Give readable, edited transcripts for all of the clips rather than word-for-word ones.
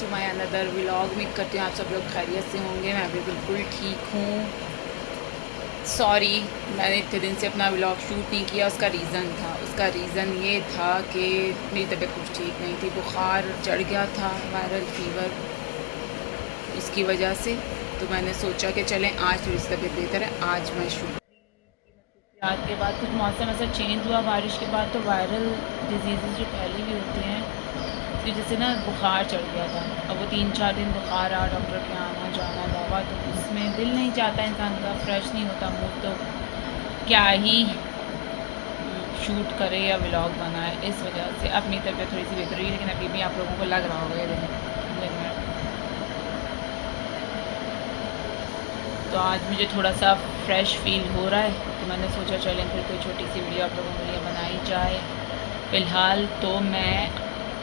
To my another vlog. उम्मीद करती हूँ आप सब लोग खैरियत से होंगे। मैं भी बिल्कुल ठीक हूँ। सॉरी, मैंने इतने दिन से अपना व्लॉग शूट नहीं किया। उसका रीज़न ये था कि मेरी तबीयत कुछ ठीक नहीं थी, बुखार चढ़ गया था, वायरल फीवर, उसकी वजह से। तो मैंने सोचा कि चलें आज थोड़ी सी तबीयत बेहतर है, आज मैं शूट। रात के बाद कुछ मौसम ऐसा चेंज हुआ बारिश के बाद, तो वायरल डिजीज़ जो पहले भी होते हैं इसकी वजह से ना बुखार चढ़ गया था। अब वो 3-4 दिन बुखार रहा, डॉक्टर के आना जाना दवा, तो उसमें दिल नहीं चाहता इंसान का, फ्रेश नहीं होता मूड, तो क्या ही शूट करे या व्लॉग बनाए। इस वजह से अपनी तबीयत थोड़ी सी बेहतर हुई, लेकिन अभी भी आप लोगों को लग रहा होगा ये दिन। तो आज मुझे थोड़ा सा फ्रेश फील हो रहा है, तो मैंने सोचा चलें फिर कोई छोटी सी वीडियो आप लोगों के लिए बनाई जाए। फ़िलहाल तो मैं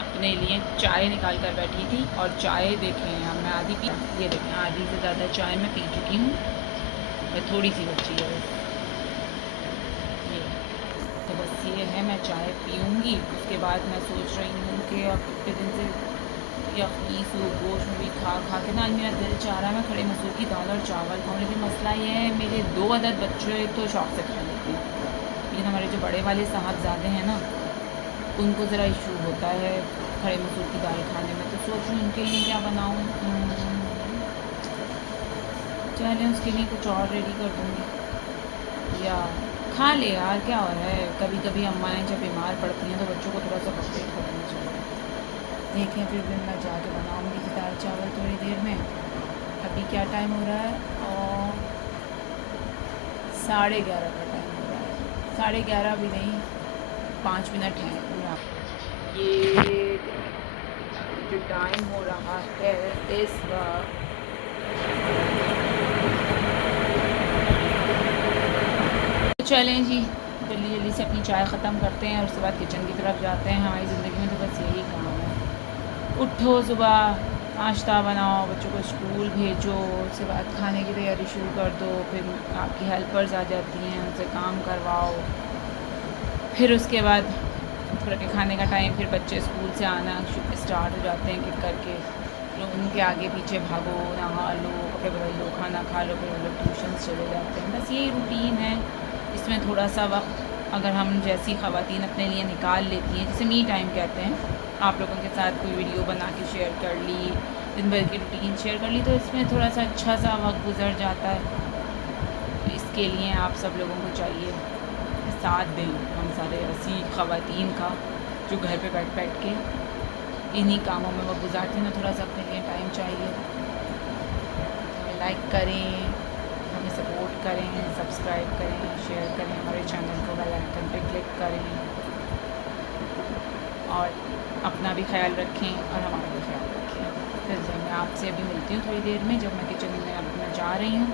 अपने लिए चाय निकाल कर बैठी थी, और चाय देखें यहाँ मैं आधी पी, ये देखें आधी से ज़्यादा चाय मैं पी चुकी हूँ, मैं थोड़ी सी बची है बस। ये तो बस ये है, मैं चाय पीऊँगी। उसके बाद मैं सोच रही हूँ कि अब इतने दिन से यखनी सूप गोश्त भी खा खा के ना आज मेरा दिल चाह रहा है मैं खड़े मसूर की दाल और चावल खाऊँ, लेकिन मसला ये है मेरे 2 अदद बच्चे तो शौक से खा लेते हैं, लेकिन हमारे जो बड़े वाले साहबजादे हैं ना, उनको ज़रा इशू होता है खड़े मसूर की दाल खाने में। तो सोच रही हूँ उनके लिए क्या बनाऊँ। चलें उसके लिए कुछ और रेडी कर दूँगी, या खा ले यार, क्या हो रहा है। कभी कभी अम्माएँ जब बीमार पड़ती हैं तो बच्चों को थोड़ा सा कपड़े करना चाहिए। देखें फिर भी मैं जाके बनाऊँगी दाल चावल थोड़ी देर में। अभी क्या टाइम हो रहा है, और 11:30 का टाइम हो रहा है। 11:30 भी नहीं, 5 मिनट हैं। ये जो टाइम हो रहा है इस वक्त, चलें जी जल्दी जल्दी से अपनी चाय ख़त्म करते हैं और उसके बाद किचन की तरफ जाते हैं। हमारी ज़िंदगी में तो बस यही काम है, उठो सुबह, नाश्ता बनाओ, बच्चों को स्कूल भेजो, उसके बाद खाने की तैयारी शुरू कर दो, फिर आपकी हेल्पर्स आ जाती हैं, उनसे काम करवाओ, फिर उसके बाद थोड़ा के खाने का टाइम, फिर बच्चे स्कूल से आना स्टार्ट हो जाते हैं किक करके, फिर उनके आगे पीछे भागो, नहा लो, कपड़े बदल लो, खाना खा लो, फिर वो लोग ट्यूशन चले जाते हैं। बस यही रूटीन है। इसमें थोड़ा सा वक्त अगर हम जैसी ख़वातीन अपने लिए निकाल लेती हैं, जिसे मी टाइम कहते हैं, आप लोगों के साथ कोई वीडियो बना के शेयर कर ली, दिन भर की रूटीन शेयर कर ली, तो इसमें थोड़ा सा अच्छा सा वक्त गुजर जाता है। तो इसके लिए आप सब लोगों को चाहिए साथ दें हम सारे ऐसी ख़वातीन का जो घर पे बैठ बैठ के इन्हीं कामों में वक्त गुजारती हैं। थोड़ा सा अपने लिए टाइम चाहिए। हमें लाइक करें, हमें सपोर्ट करें, सब्सक्राइब करें, शेयर करें, हमारे चैनल को बेल आइकन पे क्लिक करें, और अपना भी ख्याल रखें और हमारा भी ख्याल रखें। फिर जब मैं आपसे अभी मिलती हूँ थोड़ी देर में, जब मैं किचन में अपना जा रही हूँ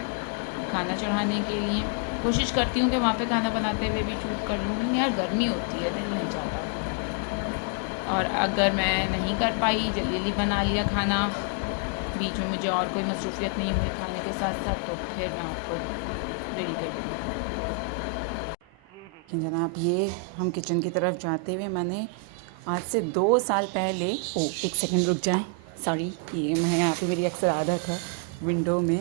खाना चढ़ाने के लिए। कोशिश करती हूँ कि वहाँ पे खाना बनाते हुए भी शूट कर लूँ, लेकिन यार गर्मी होती है, दिल नहीं चाहता। और अगर मैं नहीं कर पाई, जल्दी जल्दी बना लिया खाना, बीच में मुझे और कोई मसरूफियत नहीं हुई खाने के साथ साथ, तो फिर मैं आपको रेडी कर दूँगी। जनाब ये हम किचन की तरफ जाते हुए, मैंने आज से 2 साल पहले, एक सेकंड रुक जाएं, सॉरी, ये मैं यहाँ पे मेरी अक्सर आदत है विंडो में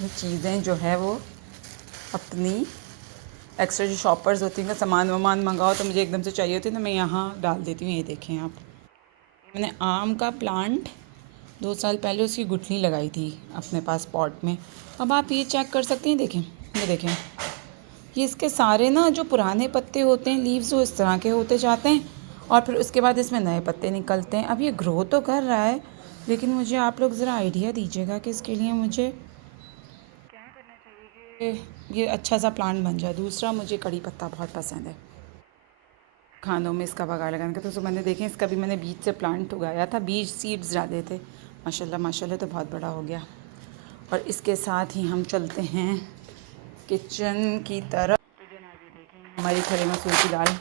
ये चीज़ें जो है वो अपनी एक्स्ट्रा जो शॉपर्स होती हैं, सामान वामान मंगाओ तो मुझे एकदम से चाहिए होती है ना, मैं यहाँ डाल देती हूँ। ये देखें आप, मैंने आम का प्लांट 2 साल पहले उसकी गुठली लगाई थी अपने पास पॉट में। अब आप ये चेक कर सकते हैं, देखें, ये देखें, ये इसके सारे ना जो पुराने पत्ते होते हैं, लीव्स, वो इस तरह के होते जाते हैं, और फिर उसके बाद इसमें नए पत्ते निकलते हैं। अब ये ग्रो तो कर रहा है, लेकिन मुझे आप लोग ज़रा आइडिया दीजिएगा कि इसके लिए मुझे क्या करना चाहिए कि ये अच्छा सा प्लांट बन जाए। दूसरा, मुझे कड़ी पत्ता बहुत पसंद है, खानों में इसका बघार लगाने का। तो मैंने देखें, इसका भी मैंने बीज से प्लांट उगाया था, बीज सीड्स डाले थे, माशाल्लाह माशाल्लाह, तो बहुत बड़ा हो गया। और इसके साथ ही हम चलते हैं किचन की तरफ। हमारी खड़े मसूर की दाल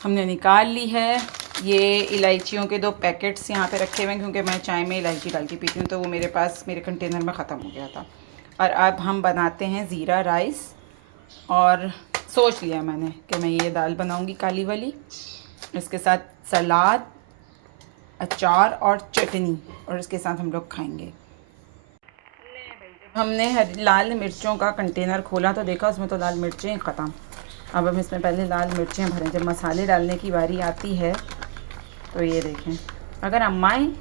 हमने निकाल ली है। ये इलायचियों के 2 पैकेट्स यहाँ पे रखे हुए हैं, क्योंकि मैं चाय में इलायची डाल के पीती हूँ, तो वो मेरे पास मेरे कंटेनर में ख़त्म हो गया था। और अब हम बनाते हैं ज़ीरा राइस, और सोच लिया मैंने कि मैं ये दाल बनाऊँगी काली वाली, इसके साथ सलाद, अचार और चटनी, और इसके साथ हम लोग खाएंगे। हमने लाल मिर्चों का कंटेनर खोला तो देखा उसमें तो लाल मिर्चें ख़त्म। अब हम इसमें पहले लाल मिर्चें भरें, जब मसाले डालने की बारी आती है तो ये देखें, अगर अम्माएँ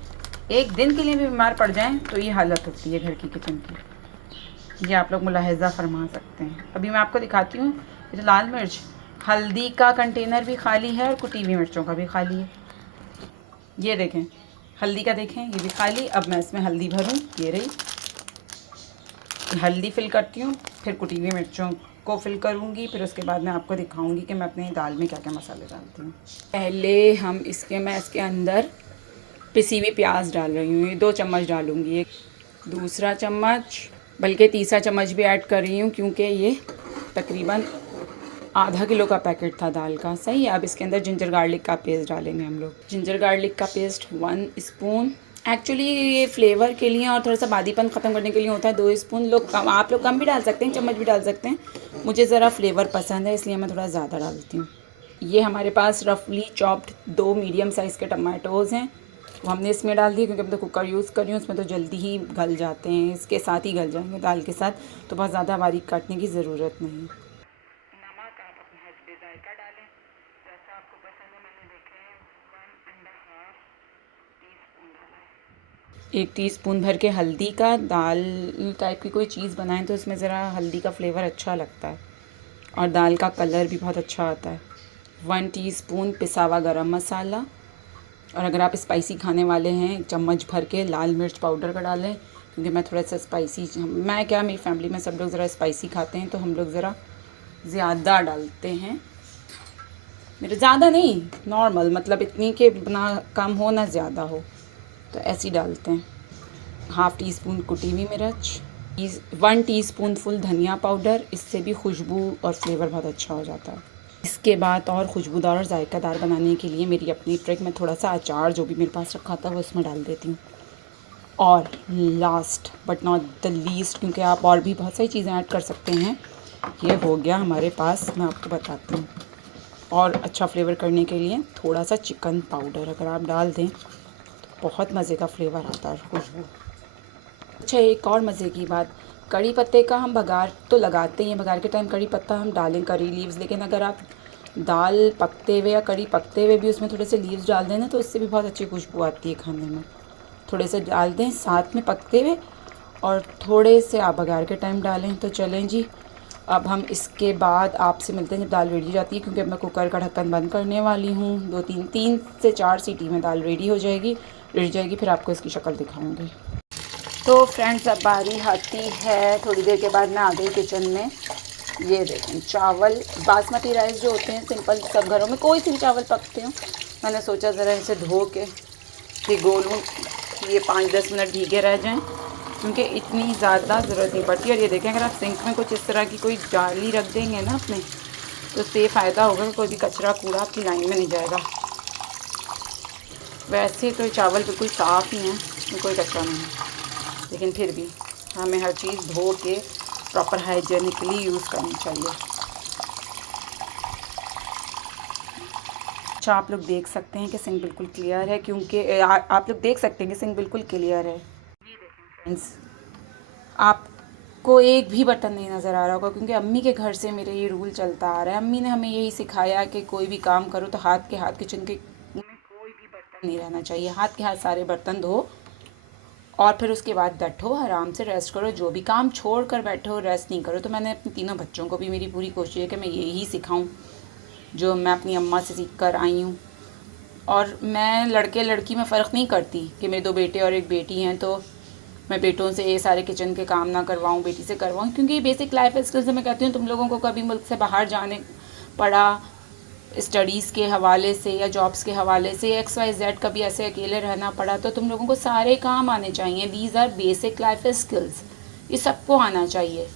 एक दिन के लिए भी बीमार पड़ जाएं तो ये हालत होती है घर की किचन की। ये आप लोग मुलाहिज़ा फरमा सकते हैं। अभी मैं आपको दिखाती हूँ। ये लाल मिर्च, हल्दी का कंटेनर भी खाली है और कुटी हुई मिर्चों का भी खाली है। ये देखें, हल्दी का देखें, ये भी खाली। अब मैं इसमें हल्दी भरूँ, ये रही हल्दी फिल करती हूँ, फिर कुटी हुई मिर्चों को फिल करूँगी, फिर उसके बाद मैं आपको दिखाऊँगी कि मैं अपनी दाल में क्या क्या मसाले डालती हूँ। पहले मैं इसके अंदर पिसी हुई प्याज डाल रही हूँ। ये 2 चम्मच डालूँगी, एक दूसरा चम्मच, बल्कि तीसरा चम्मच भी ऐड कर रही हूँ क्योंकि ये तकरीबन आधा किलो का पैकेट था दाल का। सही है। अब इसके अंदर जिंजर गार्लिक का पेस्ट डालेंगे हम लोग। जिंजर गार्लिक का पेस्ट 1 स्पून। एक्चुअली ये फ्लेवर के लिए और थोड़ा सा बादीपन ख़त्म करने के लिए होता है। 2 स्पून लोग कम, आप लोग कम भी डाल सकते हैं, चम्मच भी डाल सकते हैं। मुझे ज़रा फ्लेवर पसंद है इसलिए मैं थोड़ा ज़्यादा डालती हूँ। ये हमारे पास रफली चॉप्ड 2 मीडियम साइज़ के टमाटोज़ हैं, वो हमने इसमें डाल दिए क्योंकि मैं तो कुकर यूज़ कर रही हूँ, उसमें तो जल्दी ही गल जाते हैं, इसके साथ ही गल जाएंगे दाल के साथ, तो बहुत ज़्यादा बारीक काटने की ज़रूरत नहीं। नमक आप अपने हस्बे जायका डालें, जैसा आपको पसंद है। मैंने देखे 1.5 टीस्पून डाला है। 1 टीस्पून भर के हल्दी का। दाल टाइप की कोई चीज़ बनाएं तो इसमें ज़रा हल्दी का फ्लेवर अच्छा लगता है और दाल का कलर भी बहुत अच्छा आता है। 1 टीस्पून पिसा हुआ गरम मसाला, और अगर आप स्पाइसी खाने वाले हैं 1 चम्मच भर के लाल मिर्च पाउडर का डालें, क्योंकि मैं थोड़ा सा स्पाइसी, मैं क्या, मेरी फैमिली में सब लोग ज़रा स्पाइसी खाते हैं तो हम लोग ज़रा ज़्यादा डालते हैं। मेरे ज़्यादा नहीं, नॉर्मल, मतलब इतनी कि ना कम हो ना ज़्यादा हो, तो ऐसे ही डालते हैं। 1/2 टीस्पून कुटी हुई मिर्च, 1 टीस्पून फुल धनिया पाउडर, इससे भी खुशबू और फ्लेवर बहुत अच्छा हो जाता है। इसके बाद और खुशबूदार और जायकादार बनाने के लिए मेरी अपनी ट्रिक, मैं थोड़ा सा अचार जो भी मेरे पास रखा था वो इसमें डाल देती हूँ। और last but not the least, क्योंकि आप और भी बहुत सारी चीज़ें ऐड कर सकते हैं, ये हो गया हमारे पास, मैं आपको बताती हूँ। और अच्छा फ्लेवर करने के लिए थोड़ा सा चिकन पाउडर अगर आप डाल दें तो बहुत मज़े का फ्लेवर आता है, खुशबू। अच्छा, एक और मज़े की बात, कड़ी पत्ते का हम बघार तो लगाते हैं, बघार के टाइम कड़ी पत्ता हम डालें, करी लीव्स, लेकिन अगर आप दाल पकते हुए या कड़ी पकते हुए भी उसमें थोड़े से लीव्स डाल दें ना तो इससे भी बहुत अच्छी खुशबू आती है खाने में। थोड़े से डाल दें साथ में पकते हुए, और थोड़े से आप बघार के टाइम डालें। तो चलें जी, अब हम इसके बाद आपसे मिलते हैं जब दाल रेडी हो जाती है, क्योंकि अब मैं कुकर का ढक्कन बंद करने वाली हूँ। 3 से 4 सीटी में दाल रेडी हो जाएगी, फिर आपको इसकी शक्ल दिखाऊँगी। तो फ्रेंड्स, अब बारी आती है, थोड़ी देर के बाद मैं आ गई किचन में। ये देखें, चावल बासमती राइस जो होते हैं सिंपल, सब घरों में कोई से भी चावल पकते हो, मैंने सोचा ज़रा इसे धो के भिगो लूँ, ये 5-10 मिनट भीगे रह जाएं, क्योंकि इतनी ज़्यादा ज़रूरत नहीं पड़ती। और ये देखें, अगर आप सिंक में कुछ इस तरह की कोई जाली रख देंगे ना अपने, तो इससे फ़ायदा होगा कि कोई भी कचरा कूड़ा आपकी लाइन में नहीं जाएगा। वैसे तो चावल बिल्कुल साफ़ ही हैं, इसमें कोई कचरा नहीं है, लेकिन फिर भी हमें हर चीज़ धो के प्रॉपर हाइजेनिकली यूज़ करनी चाहिए। अच्छा, आप लोग देख सकते हैं कि सिंक बिल्कुल क्लियर है, क्योंकि आप लोग देख सकते हैं कि सिंक बिल्कुल क्लियर है। फ्रेंड्स, आपको एक भी बर्तन नहीं नज़र आ रहा होगा, क्योंकि अम्मी के घर से मेरे ये रूल चलता आ रहा है। अम्मी ने हमें यही सिखाया कि कोई भी काम करो तो हाथ के हाथ किचन के में कोई भी बर्तन नहीं रहना चाहिए, हाथ के हाथ सारे बर्तन धो और फिर उसके बाद बैठो, आराम से रेस्ट करो। जो भी काम छोड़ कर बैठो, रेस्ट नहीं करो। तो मैंने अपने तीनों बच्चों को भी, मेरी पूरी कोशिश है कि मैं यही सिखाऊं जो मैं अपनी अम्मा से सीख कर आई हूँ। और मैं लड़के लड़की में फ़र्क नहीं करती कि मेरे 2 बेटे और 1 बेटी हैं, तो मैं बेटों से ये सारे किचन के काम ना करवाऊँ, बेटी से करवाऊँ, क्योंकि ये बेसिक लाइफ स्किल्स से मैं कहती हूँ। तुम लोगों को कभी मुल्क से बाहर जाने पड़ा स्टडीज़ के हवाले से या जॉब्स के हवाले से, XYZ कभी ऐसे अकेले रहना पड़ा, तो तुम लोगों को सारे काम आने चाहिए। These are basic life skills, ये सबको आना चाहिए।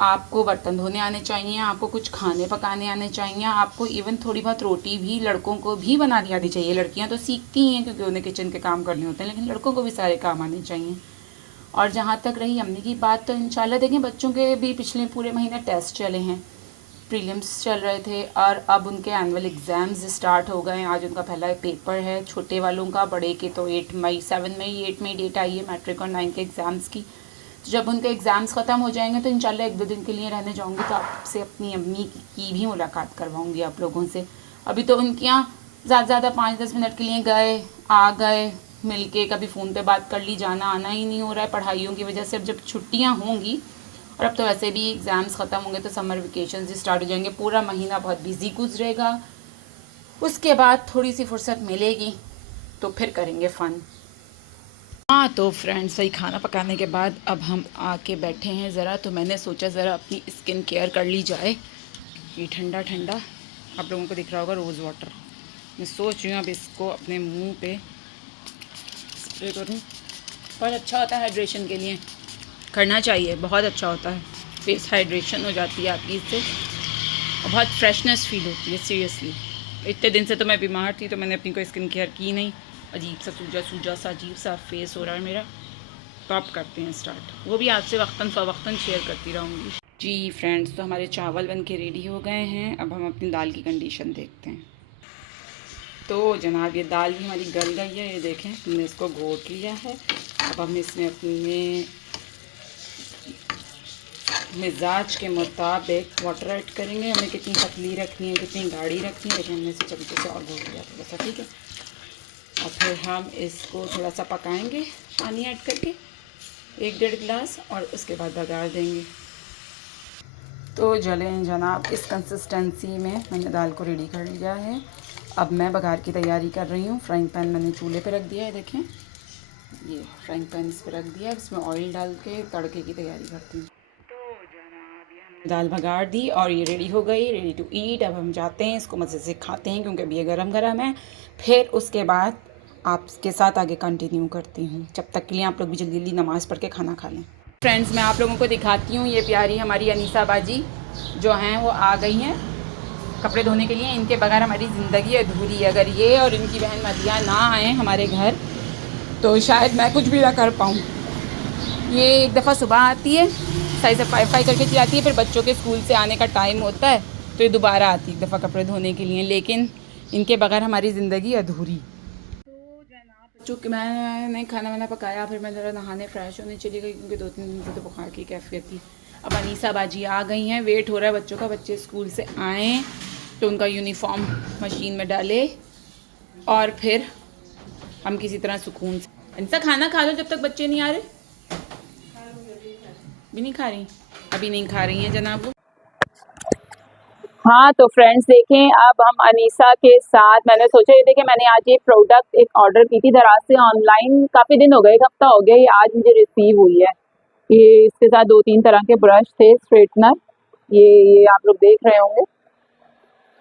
आपको बर्तन धोने आने चाहिए, आपको कुछ खाने पकाने आने चाहिए, आपको इवन थोड़ी बहुत रोटी भी लड़कों को भी बनानी आनी चाहिए। लड़कियां तो सीखती हैं क्योंकि उन्हें किचन के काम करने होते हैं, लेकिन लड़कों को भी सारे काम आने चाहिए। और जहाँ तक रही अम्मी की बात, तो इंशाल्लाह देखें, बच्चों के भी पिछले पूरे महीने टेस्ट चले हैं, प्रीलिम्स चल रहे थे और अब उनके एनुअल एग्ज़ाम्स स्टार्ट हो गए हैं। आज उनका पहला पेपर है छोटे वालों का, बड़े के तो 8 मई डेट आई है मैट्रिक और 9 के एग्ज़ाम्स की। तो जब उनके एग्ज़ाम्स ख़त्म हो जाएंगे तो इंशाल्लाह 1-2 दिन के लिए रहने जाऊंगी, तो आपसे अपनी अम्मी की भी मुलाकात करवाऊंगी आप लोगों से। अभी तो उनके यहाँ ज़्यादा 5-10 मिनट के लिए गए आ गए, मिल के कभी फ़ोन पे बात कर ली, जाना आना ही नहीं हो रहा है पढ़ाइयों की वजह से। अब जब छुट्टियाँ होंगी और अब तो वैसे भी एग्ज़ाम्स ख़त्म होंगे तो समर वेकेशन भी स्टार्ट हो जाएंगे, पूरा महीना बहुत बिजी गुजरेगा। उसके बाद थोड़ी सी फुर्सत मिलेगी तो फिर करेंगे फ़न। हाँ तो फ्रेंड्स, वही खाना पकाने के बाद अब हम आके बैठे हैं ज़रा, तो मैंने सोचा ज़रा अपनी स्किन केयर कर ली जाए। ये ठंडा ठंडा आप लोगों को दिख रहा होगा रोज़ वाटर, मैं सोच रही हूँ अब इसको अपने मुंह पे स्प्रे करूँ। बहुत अच्छा होता है हाइड्रेशन के लिए, करना चाहिए, बहुत अच्छा होता है। फेस हाइड्रेशन हो जाती है आपकी इससे और बहुत फ्रेशनेस फील होती है। सीरियसली इतने दिन से तो मैं बीमार थी तो मैंने अपनी कोई स्किन केयर की नहीं, अजीब सा सूजा सा अजीब सा फेस हो रहा है मेरा। तो आप करते हैं स्टार्ट, वो भी आपसे वक्तन फ़वक्तन शेयर करती रहूँगी। जी फ्रेंड्स, तो हमारे चावल बन के रेडी हो गए हैं। अब हम अपनी दाल की कंडीशन देखते हैं। तो जनाब ये दाल भी हमारी गल गई है, ये देखें हमने इसको घोट लिया है। अब हम इसमें अपने मिजाज के मुताबिक वाटर ऐड करेंगे। हमें कितनी पतली रखनी है कितनी गाढ़ी रखनी है, लेकिन हमने इसे चमचे से और घोट लिया थोड़ा सा, ठीक है। और फिर हम इसको थोड़ा सा पकाएंगे पानी ऐड करके 1-1.5 गिलास, और उसके बाद बघार देंगे। तो जलें जनाब, इस कंसिस्टेंसी में मैंने दाल को रेडी कर लिया है। अब मैं बघार की तैयारी कर रही हूँ। फ्राइंग पैन मैंने चूल्हे पे रख दिया है, देखें ये फ्राइंग पैन इस पर रख दिया है। इसमें ऑयल डाल के तड़के की तैयारी करती हूँ। दाल भगाड़ दी और ये रेडी हो गई, रेडी टू ईट। अब हम जाते हैं इसको मज़े से खाते हैं क्योंकि अभी ये गरम गरम है। फिर उसके बाद आपके साथ आगे कंटिन्यू करती हूँ। जब तक के लिए आप लोग भी जल्दी जल्दी नमाज़ पढ़ के खाना खा लें। फ्रेंड्स, मैं आप लोगों को दिखाती हूँ, ये प्यारी हमारी अनीसा बाजी जो हैं वो आ गई हैं कपड़े धोने के लिए। इनके बगैर हमारी ज़िंदगी अधूरी है। अगर ये और इनकी बहन मदिया ना आए हमारे घर तो शायद मैं कुछ भी ना कर पाऊँ। ये एक दफ़ा सुबह आती है, सही से फाई करके चलाती है, फिर बच्चों के स्कूल से आने का टाइम होता है तो ये दोबारा आती है एक दफ़ा कपड़े धोने के लिए। लेकिन इनके बगैर हमारी ज़िंदगी अधूरी। तो जनाब, चूँकि मैंने खाना वाना पकाया, फिर मैं ज़रा नहाने फ्रेश होने चली गई क्योंकि 2-3 दिन से तो बुखार की कैफियत थी। अब अनीसा बाजी आ गई हैं, वेट हो रहा है बच्चों का, बच्चे स्कूल से आएँ तो उनका यूनिफॉर्म मशीन में डाले और फिर हम किसी तरह सुकून से। अनीसा खाना खा लो जब तक बच्चे नहीं आ रहे। भी नहीं खा रही, अभी नहीं खा रही हैं जनाब वो। हाँ तो फ्रेंड्स देखें, अब हम अनीसा के साथ, मैंने सोचा ये देखें, मैंने आज ये प्रोडक्ट एक ऑर्डर की थी दराज से ऑनलाइन, काफ़ी दिन हो गए, एक हफ्ता हो गया, ये आज मुझे रिसीव हुई है। ये इसके साथ 2-3 तरह के ब्रश थे स्ट्रेटनर, ये आप लोग देख रहे होंगे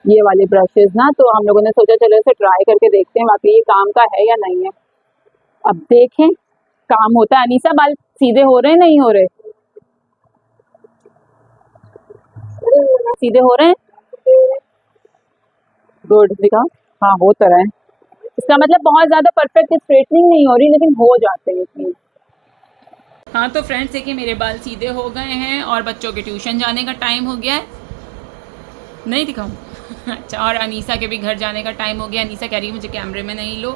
ये वाले ब्रशेज ना। तो हम लोगों ने सोचा चलो इसे ट्राई करके देखते हैं वाकई ये काम का है या नहीं है। अब देखें काम होता है। अनीसा, बाल सीधे हो रहे हैं नहीं हो रहे? सीधे हो रहे हैं, गुड, दिखा। हाँ हो तो रहा है, इसका मतलब बहुत ज़्यादा परफेक्ट स्ट्रेटनिंग नहीं हो रही लेकिन हो जाते हैं प्लीज। हाँ तो फ्रेंड्स देखिए, मेरे बाल सीधे हो गए हैं और बच्चों के ट्यूशन जाने का टाइम हो गया है। नहीं दिखाऊँ? अच्छा, और अनीसा के भी घर जाने का टाइम हो गया। अनीसा कह रही है मुझे कैमरे में नहीं लो।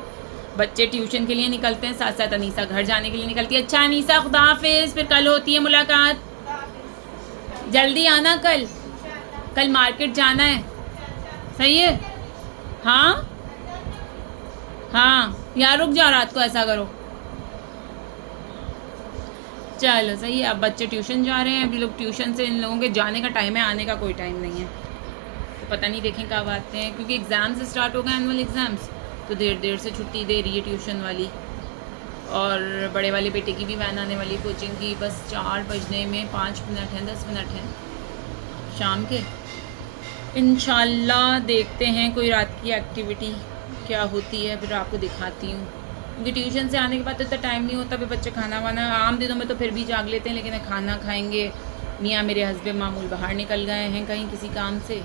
बच्चे ट्यूशन के लिए निकलते हैं, साथ साथ अनीसा घर जाने के लिए निकलती है। अच्छा अनीसा, खुदा हाफिज़, फिर कल होती है मुलाकात। जल्दी आना, कल मार्केट जाना है, सही है? हाँ हाँ, यहाँ रुक जाओ, रात को ऐसा करो। चलो सही है। अब बच्चे ट्यूशन जा रहे हैं, अभी लोग ट्यूशन से, इन लोगों के जाने का टाइम है, आने का कोई टाइम नहीं है। तो पता नहीं, देखें कब आते हैं, क्योंकि एग्ज़ाम्स स्टार्ट हो गए, एनुअल एग्ज़ाम्स, तो देर से छुट्टी दे रही है ट्यूशन वाली। और बड़े वाले बेटे की भी वैन आने वाली कोचिंग की, बस 4 बजने में 5 मिनट हैं, 10 मिनट हैं शाम के। इंशाल्लाह देखते हैं कोई रात की एक्टिविटी क्या होती है, फिर आपको दिखाती हूँ। क्योंकि ट्यूशन से आने के बाद तो इतना टाइम नहीं होता, फिर बच्चे खाना वाना, आम दिनों में तो फिर भी जाग लेते हैं, लेकिन खाना खाएंगे। मियाँ मेरे हस्बैंड मामूल बाहर निकल गए हैं कहीं किसी काम से,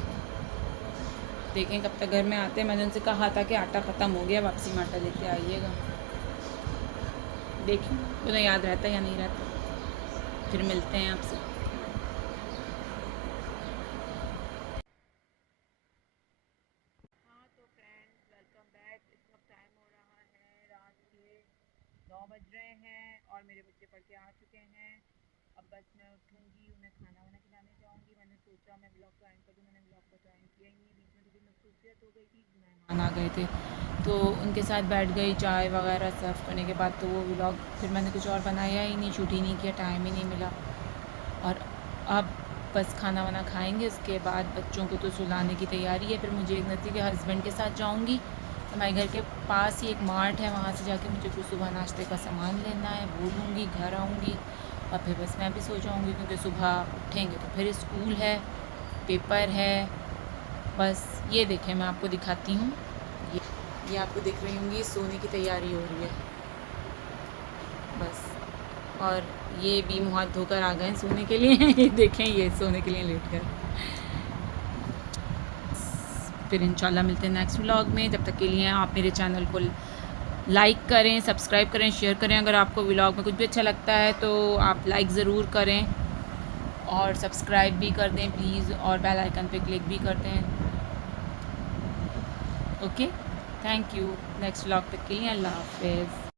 देखें कब तक घर में आते हैं। मैंने उनसे कहा था कि आटा ख़त्म हो गया, वापसी में आटा लेके आइएगा। देखें उन्हें याद रहता है या नहीं रहता। फिर मिलते हैं आपसे। बस मैं उठूँगी, उन्हें खाना वाना खिलाने जाऊँगी। मैंने सोचा मैं ब्लॉग ज्वाइन कर दूँ, मैंने ब्लॉग को ज्वाइन किया ही नहीं। बीच में थोड़ी मसरूफियत हो गई थी, मेहमान आ गए थे तो उनके साथ बैठ गई, चाय वगैरह सर्व करने के बाद तो वो व्लॉग फिर मैंने कुछ और बनाया ही नहीं, शूट ही नहीं किया, टाइम ही नहीं मिला। और अब बस खाना वाना खाएंगे, उसके बाद बच्चों को तो सुलाने की तैयारी है। फिर मुझे एक नज़दीक के हस्बैंड के साथ जाऊंगी, हमारे घर के पास ही एक मार्ट है, वहाँ से जाके मुझे कुछ सुबह नाश्ते का सामान लेना है, वो लूँगी, घर आऊँगी और फिर बस मैं भी सो जाऊँगी क्योंकि सुबह उठेंगे तो फिर स्कूल है, पेपर है। बस ये देखें, मैं आपको दिखाती हूँ, ये आपको दिख रही होंगी, सोने की तैयारी हो रही है बस। और ये भी मुँह हाथ धोकर आ गए सोने के लिए ये देखें, ये सोने के लिए लेट गए। फिर इंशाल्लाह मिलते हैं नेक्स्ट व्लॉग में। जब तक के लिए आप मेरे चैनल को लाइक करें, सब्सक्राइब करें, शेयर करें। अगर आपको व्लॉग में कुछ भी अच्छा लगता है तो आप लाइक ज़रूर करें और सब्सक्राइब भी कर दें प्लीज़, और बेल आइकन पे क्लिक भी कर दें। Okay, thank you. Next vlog तक के लिए अल्लाह हाफ़िज़।